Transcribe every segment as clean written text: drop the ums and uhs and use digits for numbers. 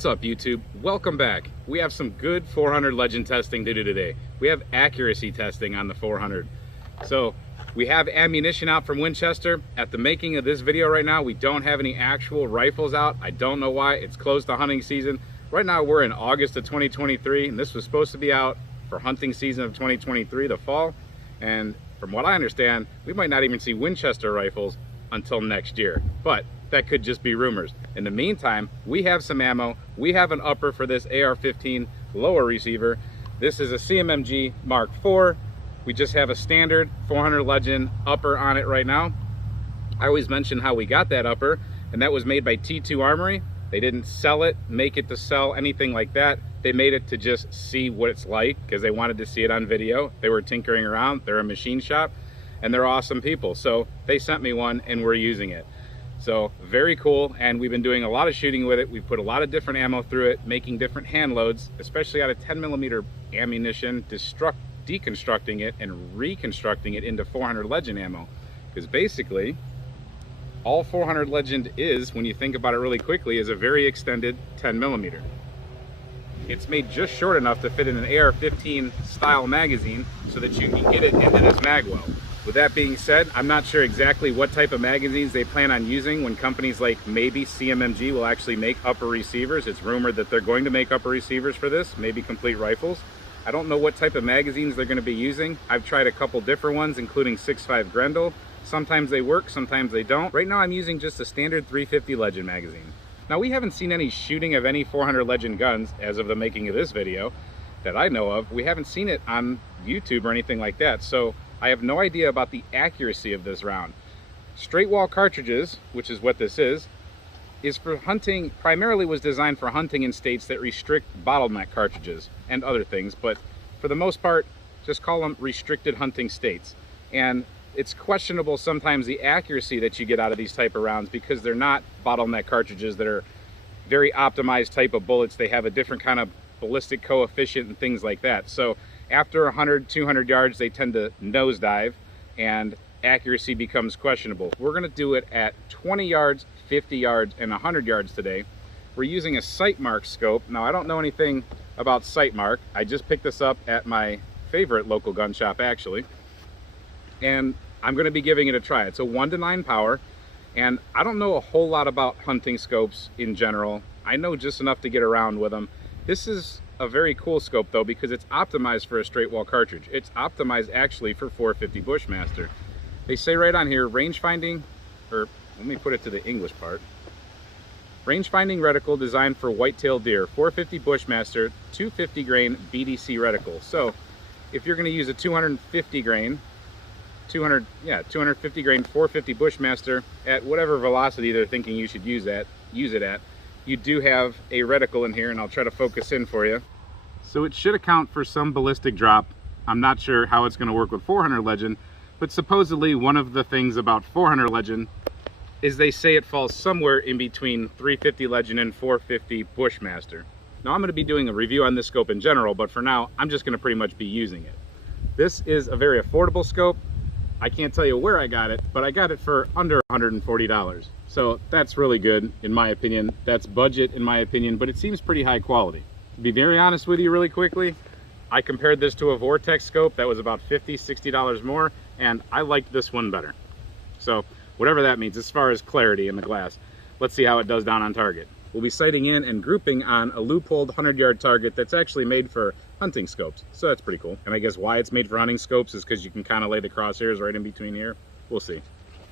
What's up, YouTube? Welcome back. We have some good 400 legend testing to do today. We have accuracy testing on the 400. So we have ammunition out from Winchester. At the making of this video right now, we don't have any actual rifles out. I don't know why. It's close to hunting season. Right now we're in August of 2023, and this was supposed to be out for hunting season of 2023, the fall. And from what I understand, we might not even see Winchester rifles until next year. But that could just be rumors. In the meantime, we have some ammo. We have an upper for this AR-15 lower receiver. This is a CMMG Mark IV. We just have a standard 400 legend upper on it right now. I always mention how we got that upper, and that was made by T2 Armory. They didn't sell it, make it to sell, anything like that. They made it to just see what it's like because they wanted to see it on video. They were tinkering around. They're a machine shop and they're awesome people. So they sent me one and we're using it. So very cool, and we've been doing a lot of shooting with it. We've put a lot of different ammo through it, making different hand loads, especially out of 10mm ammunition, deconstructing it and reconstructing it into 400 legend ammo. Because basically, all 400 legend is, when you think about it really quickly, is a very extended 10mm. It's made just short enough to fit in an AR-15 style magazine so that you can get it into this mag well. With that being said, I'm not sure exactly what type of magazines they plan on using when companies like maybe CMMG will actually make upper receivers. It's rumored that they're going to make upper receivers for this, maybe complete rifles. I don't know what type of magazines they're going to be using. I've tried a couple different ones, including 6.5 Grendel. Sometimes they work, sometimes they don't. Right now I'm using just a standard 350 Legend magazine. Now we haven't seen any shooting of any 400 Legend guns as of the making of this video that I know of. We haven't seen it on YouTube or anything like that, so I have no idea about the accuracy of this round. Straight wall cartridges, which is what this is for hunting, primarily was designed for hunting in states that restrict bottleneck cartridges and other things, but for the most part, just call them restricted hunting states. And it's questionable sometimes the accuracy that you get out of these type of rounds because they're not bottleneck cartridges that are very optimized type of bullets. They have a different kind of ballistic coefficient and things like that. So after 100, 200 yards, they tend to nosedive and accuracy becomes questionable. We're gonna do it at 20 yards, 50 yards, and 100 yards today. We're using a Sightmark scope. Now, I don't know anything about Sightmark. I just picked this up at my favorite local gun shop, actually. And I'm gonna be giving it a try. It's a 1:9 power, and I don't know a whole lot about hunting scopes in general. I know just enough to get around with them. This is a very cool scope though because it's optimized for a straight wall cartridge. It's optimized actually for 450 Bushmaster. They say right on here, range finding, or let me put it to the English part. Range finding reticle designed for white-tailed deer, 450 Bushmaster, 250 grain BDC reticle. So if you're gonna use a 250 grain 450 Bushmaster at whatever velocity they're thinking you should use it at, you do have a reticle in here, and I'll try to focus in for you. So it should account for some ballistic drop. I'm not sure how it's going to work with 400 Legend, but supposedly one of the things about 400 Legend is they say it falls somewhere in between 350 Legend and 450 Bushmaster. Now I'm going to be doing a review on this scope in general, but for now I'm just going to pretty much be using it. This is a very affordable scope. I can't tell you where I got it, but I got it for under $140. So that's really good, in my opinion. That's budget, in my opinion, but it seems pretty high quality. To be very honest with you really quickly, I compared this to a Vortex scope that was about $50, $60 more, and I liked this one better. So whatever that means as far as clarity in the glass. Let's see how it does down on target. We'll be sighting in and grouping on a loopholed 100-yard target that's actually made for hunting scopes. So that's pretty cool. And I guess why it's made for hunting scopes is because you can kind of lay the crosshairs right in between here. We'll see.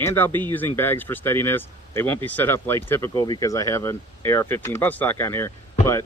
And I'll be using bags for steadiness. They won't be set up like typical because I have an AR-15 buttstock on here, but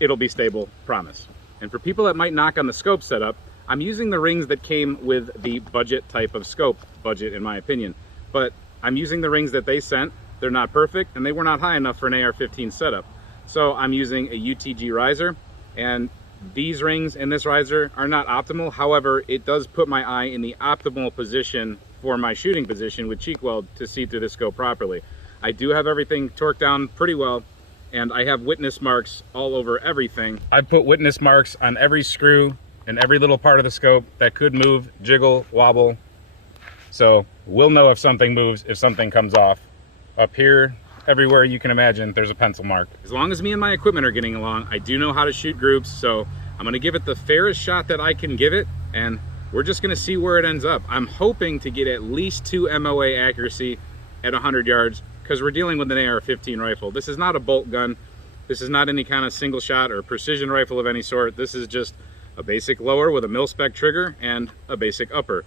it'll be stable, promise. And for people that might knock on the scope setup, I'm using the rings that came with the budget type of scope, budget in my opinion, but I'm using the rings that they sent. They're not perfect, and they were not high enough for an AR-15 setup. So I'm using a UTG riser, and these rings and this riser are not optimal. However, it does put my eye in the optimal position for my shooting position with cheek weld to see through the scope properly. I do have everything torqued down pretty well, and I have witness marks all over everything. I've put witness marks on every screw and every little part of the scope that could move, jiggle, wobble. So we'll know if something moves, if something comes off. Up here, everywhere you can imagine there's a pencil mark. As long as me and my equipment are getting along, I do know how to shoot groups, so I'm gonna give it the fairest shot that I can give it, and we're just gonna see where it ends up. I'm hoping to get at least 2 MOA accuracy at 100 yards, because we're dealing with an AR-15 rifle. This is not a bolt gun. This is not any kind of single shot or precision rifle of any sort. This is just a basic lower with a mil-spec trigger and a basic upper.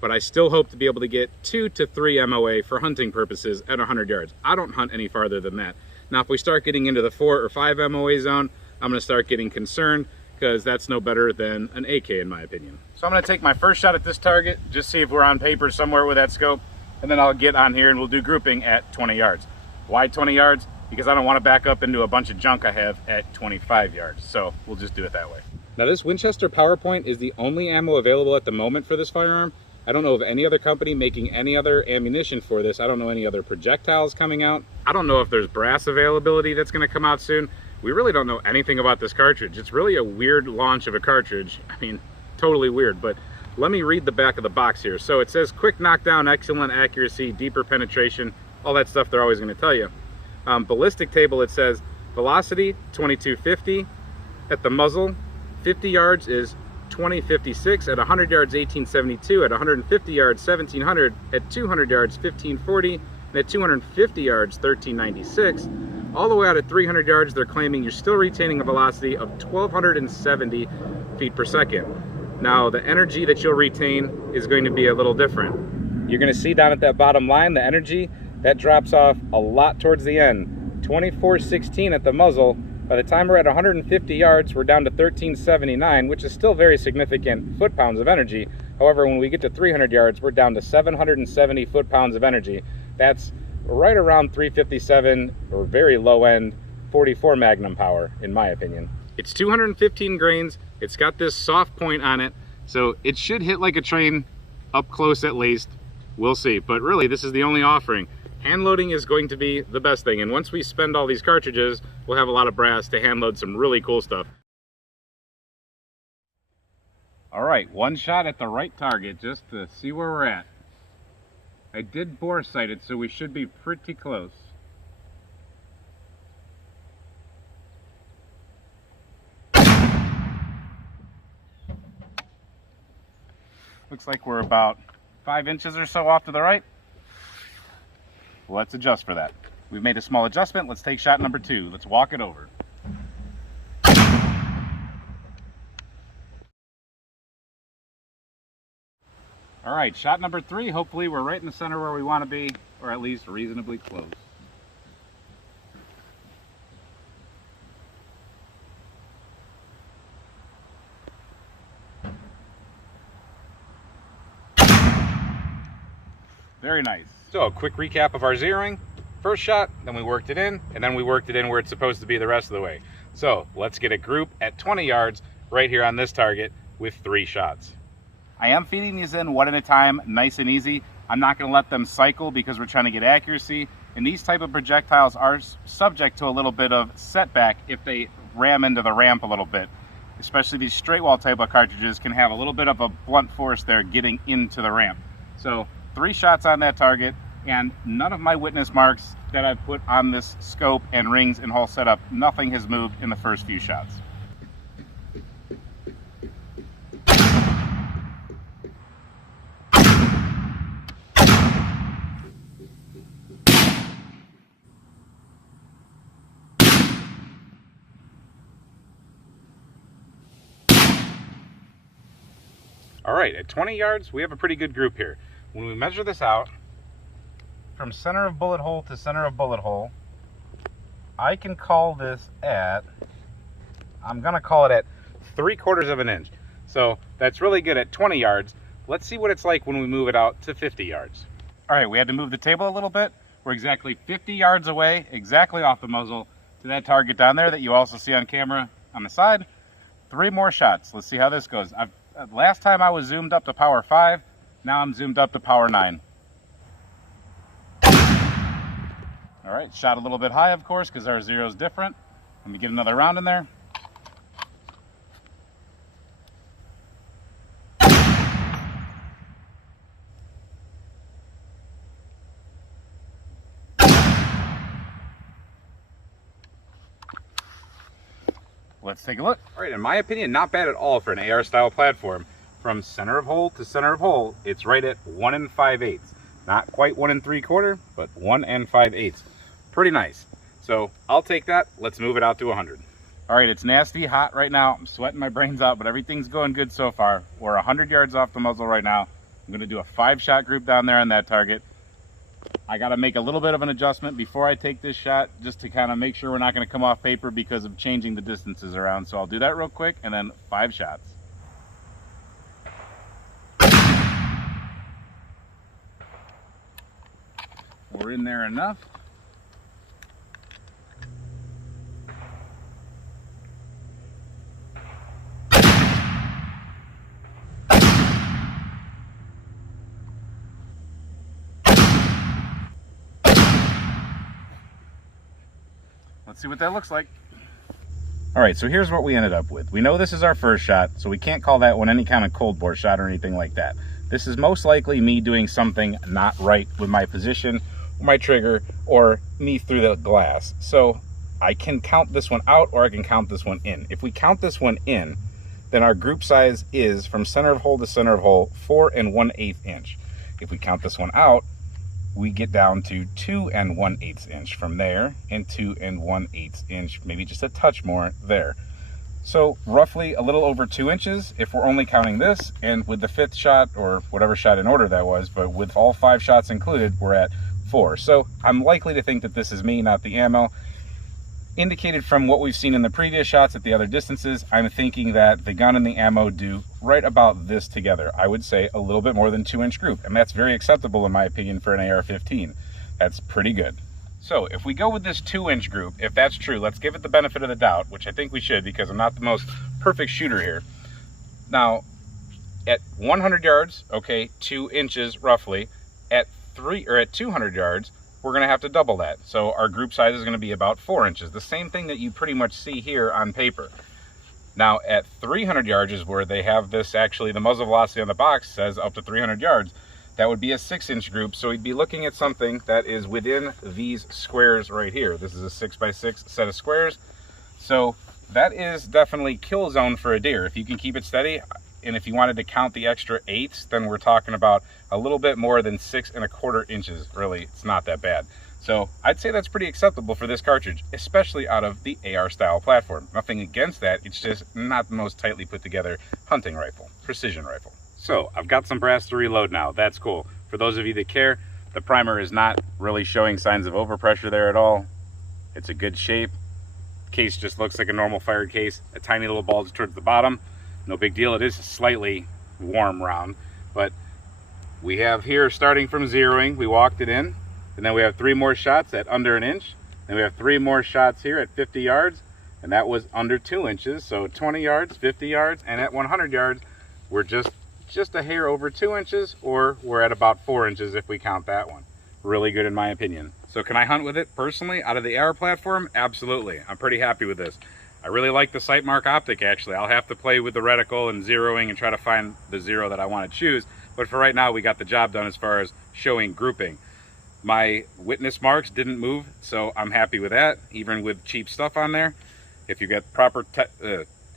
But I still hope to be able to get 2 to 3 MOA for hunting purposes at 100 yards. I don't hunt any farther than that. Now, if we start getting into the 4 or 5 MOA zone, I'm gonna start getting concerned, because that's no better than an AK in my opinion. So I'm gonna take my first shot at this target, just see if we're on paper somewhere with that scope, and then I'll get on here and we'll do grouping at 20 yards. Why 20 yards? Because I don't want to back up into a bunch of junk I have at 25 yards. So we'll just do it that way. Now this Winchester Power Point is the only ammo available at the moment for this firearm. I don't know of any other company making any other ammunition for this. I don't know any other projectiles coming out. I don't know if there's brass availability that's going to come out soon. We really don't know anything about this cartridge. It's really a weird launch of a cartridge. I mean, totally weird, but let me read the back of the box here. So it says quick knockdown, excellent accuracy, deeper penetration, all that stuff they're always going to tell you. Ballistic table, it says velocity 2250 at the muzzle, 50 yards is 2056, at 100 yards 1872, at 150 yards 1700, at 200 yards 1540, and at 250 yards 1396. All the way out at 300 yards, they're claiming you're still retaining a velocity of 1270 feet per second. Now the energy that you'll retain is going to be a little different. You're going to see down at that bottom line, the energy that drops off a lot towards the end. 2416 at the muzzle. By the time we're at 150 yards, we're down to 1379, which is still very significant foot-pounds of energy. However, when we get to 300 yards, we're down to 770 foot-pounds of energy. That's right around 357, or very low-end 44 Magnum power, in my opinion. It's 215 grains. It's got this soft point on it, so it should hit like a train up close at least. We'll see, but really, this is the only offering. Hand loading is going to be the best thing, and once we spend all these cartridges, we'll have a lot of brass to hand load some really cool stuff. All right, one shot at the right target just to see where we're at. I did bore sight it, so we should be pretty close. Looks like we're about 5 inches or so off to the right. Let's adjust for that. We've made a small adjustment. Let's take shot number 2. Let's walk it over. All right, shot number 3. Hopefully we're right in the center where we want to be, or at least reasonably close. Very nice. So a quick recap of our zeroing. First shot, then we worked it in, and then we worked it in where it's supposed to be the rest of the way. So let's get a group at 20 yards right here on this target with 3 shots. I am feeding these in one at a time, nice and easy. I'm not going to let them cycle because we're trying to get accuracy. And these type of projectiles are subject to a little bit of setback if they ram into the ramp a little bit. Especially these straight wall type of cartridges can have a little bit of a blunt force there getting into the ramp. So 3 shots on that target, and none of my witness marks that I've put on this scope and rings and whole setup, nothing has moved in the first few shots. All right, at 20 yards, we have a pretty good group here. When we measure this out, from center of bullet hole to center of bullet hole, I can call this at, I'm gonna call it at 3/4 of an inch. So that's really good at 20 yards. Let's see what it's like when we move it out to 50 yards. All right, we had to move the table a little bit. We're exactly 50 yards away, exactly off the muzzle, to that target down there that you also see on camera on the side. 3 more shots. Let's see how this goes. Last time I was zoomed up to power 5, now I'm zoomed up to power 9. All right, shot a little bit high, of course, because our zero is different. Let me get another round in there. let's take a look. All right, in my opinion, not bad at all for an AR style platform. From center of hole to center of hole, it's right at 1 5/8. Not quite 1 3/4, but 1 5/8. Pretty nice. So I'll take that. Let's move it out to 100. All right, it's nasty hot right now. I'm sweating my brains out, but everything's going good so far. We're 100 yards off the muzzle right now. I'm gonna do a 5-shot group down there on that target. I gotta make a little bit of an adjustment before I take this shot, just to kind of make sure we're not gonna come off paper because of changing the distances around. So I'll do that real quick, and then 5 shots. We're in there enough. Let's see what that looks like. All right, so here's what we ended up with. We know this is our first shot, so we can't call that one any kind of cold bore shot or anything like that. This is most likely me doing something not right with my position, my trigger, or me through the glass. So I can count this one out, or I can count this one in. If we count this one in, then our group size is from center of hole to center of hole 4 1/8 inch. If we count this one out, we get down to 2 1/8 inch from there, and 2 1/8 inch, maybe just a touch more there. So roughly a little over 2 inches if we're only counting this, and with the 5th shot, or whatever shot in order that was, but with all 5 shots included, we're at 4. So I'm likely to think that this is me, not the ammo. Indicated from what we've seen in the previous shots at the other distances, I'm thinking that the gun and the ammo do right about this together. I would say a little bit more than 2-inch group, and that's very acceptable in my opinion for an AR-15. That's pretty good. So if we go with this 2-inch group, if that's true, let's give it the benefit of the doubt, which I think we should because I'm not the most perfect shooter here. Now, at 100 yards, okay, 2 inches roughly, at 200 yards, we're going to have to double that. So our group size is going to be about 4 inches. The same thing that you pretty much see here on paper. Now at 300 yards is where they have this, actually the muzzle velocity on the box says up to 300 yards. That would be a 6-inch group. So we'd be looking at something that is within these squares right here. This is a 6x6 set of squares. So that is definitely kill zone for a deer. If you can keep it steady, and if you wanted to count the extra 8s, then we're talking about a little bit more than 6 1/4 inches. Really, it's not that bad. So I'd say that's pretty acceptable for this cartridge, especially out of the AR style platform. Nothing against that, it's just not the most tightly put together hunting rifle, precision rifle. So I've got some brass to reload now. That's cool. For those of you that care, the primer is not really showing signs of overpressure there at all. It's a good shape. Case just looks like a normal fired case. A tiny little bulge towards the bottom. No big deal. It is a slightly warm round, but we have here starting from zeroing, we walked it in, and then we have 3 more shots at under 1 inch. Then we have 3 more shots here at 50 yards, and that was under 2 inches. So 20 yards, 50 yards, and at 100 yards, we're just a hair over 2 inches, or we're at about 4 inches if we count that one. Really good in my opinion. So can I hunt with it personally out of the AR platform? Absolutely. I'm pretty happy with this. I really like the sight mark optic actually. I'll have to play with the reticle and zeroing and try to find the zero that I want to choose. But for right now, we got the job done as far as showing grouping. My witness marks didn't move, so I'm happy with that, even with cheap stuff on there. If you get proper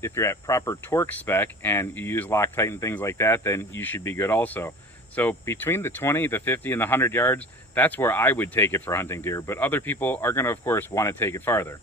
if you're at proper torque spec and you use Loctite and things like that, then you should be good also. So between the 20, the 50, and the 100 yards, that's where I would take it for hunting deer. But other people are going to, of course, want to take it farther.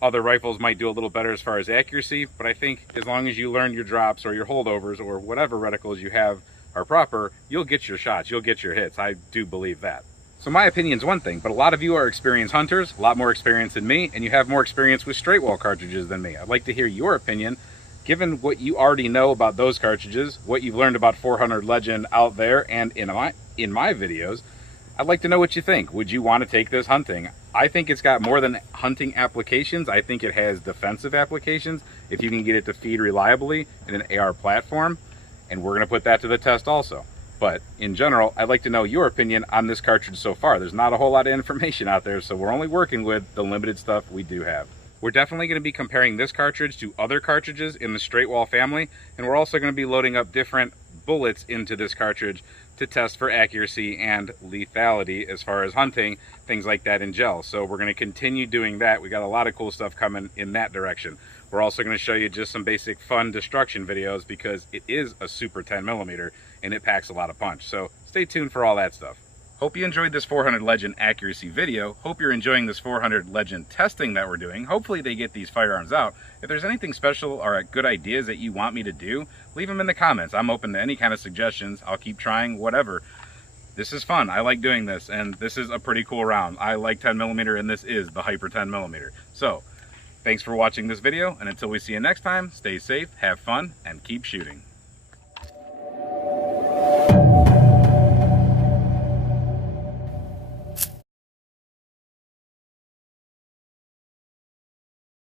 Other rifles might do a little better as far as accuracy, but I think as long as you learn your drops or your holdovers or whatever reticles you have are proper, you'll get your shots, you'll get your hits. I do believe that. So my opinion's one thing, but a lot of you are experienced hunters, a lot more experience than me, and you have more experience with straight wall cartridges than me. I'd like to hear your opinion, given what you already know about those cartridges, what you've learned about 400 Legend out there and in my videos. I'd like to know what you think. Would you want to take this hunting? I think it's got more than hunting applications. I think it has defensive applications if you can get it to feed reliably in an AR platform, and we're going to put that to the test also. But in general, I'd like to know your opinion on this cartridge so far. There's not a whole lot of information out there, so we're only working with the limited stuff we do have. We're definitely going to be comparing this cartridge to other cartridges in the straight wall family, and we're also going to be loading up different bullets into this cartridge to test for accuracy and lethality as far as hunting, things like that in gel. So we're going to continue doing that. We got a lot of cool stuff coming in that direction. We're also going to show you just some basic fun destruction videos because it is a super 10mm and it packs a lot of punch. So stay tuned for all that stuff. Hope you enjoyed this 400 Legend accuracy video. Hope you're enjoying this 400 Legend testing that we're doing. Hopefully they get these firearms out. If there's anything special or good ideas that you want me to do, leave them in the comments. I'm open to any kind of suggestions. I'll keep trying, whatever. This is fun. I like doing this, and this is a pretty cool round. I like 10mm, and this is the Hyper 10mm. So, thanks for watching this video, and until we see you next time, stay safe, have fun, and keep shooting.